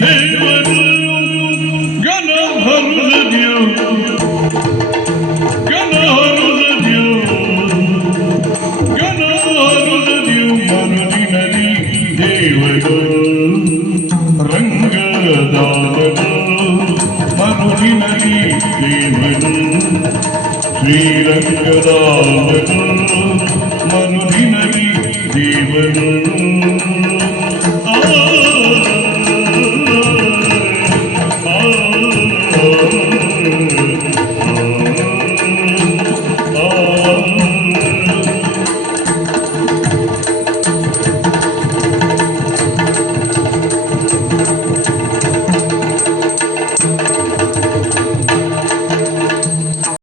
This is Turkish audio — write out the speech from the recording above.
Hey, Gönül her diyor. దేవను